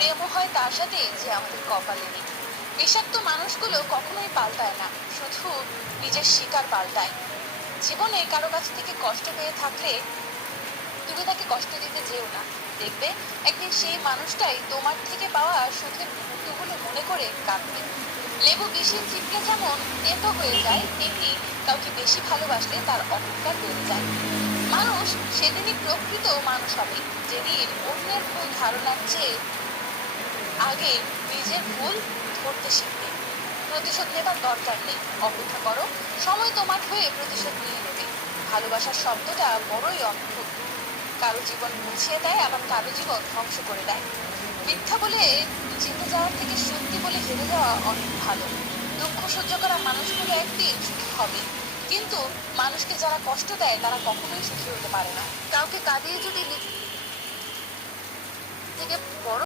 প্রেমও হয় তার সাথে যে আমাদের কপালে নেই। বিষাক্ত মানুষগুলো কখনোই পাল্টায় না, শুধু নিজের শিকার পাল্টায়। জীবনে কারো কাছ থেকে কষ্ট পেয়ে থাকলে তুমি তাকে কষ্ট দিতে যেও না। দেখবে একদিন সেই মানুষটাই তোমার থেকে পাওয়া সুখের মুহূর্তগুলো মনে করে কাঁদবে। লেবু বেশি চিপলে যেমন তেতো হয়ে যায়, তেমনি কাউকে বেশি ভালোবাসলে তার অহংকার বেড়ে যায়। মানুষ সেদিনই প্রকৃত মানুষ হবে, যেদিন অন্যের ভুল ধারণার চেয়ে আগে নিজের ভুল ধরতে শিখবে। প্রতিশোধ নেবার দরকার নেই, অপেক্ষা করো, সময় তোমার হয়ে প্রতিশোধ নিয়ে নেবে। ভালোবাসার শব্দটা বড়ই অদ্ভুত, কারো জীবন মুছিয়ে দেয়, আবার কারো জীবন ধ্বংস করে দেয়। মিথ্যা বলে জিতে যাওয়ার থেকে সত্যি বলে হেরে যাওয়া অনেক ভালো। দুঃখ সহ্য করা মানুষগুলো একদিন সুখী হবে, কিন্তু মানুষকে যারা কষ্ট দেয় তারা কখনোই সুখী হতে পারে না। কাউকে কাঁদিয়ে যদি থেকে বড়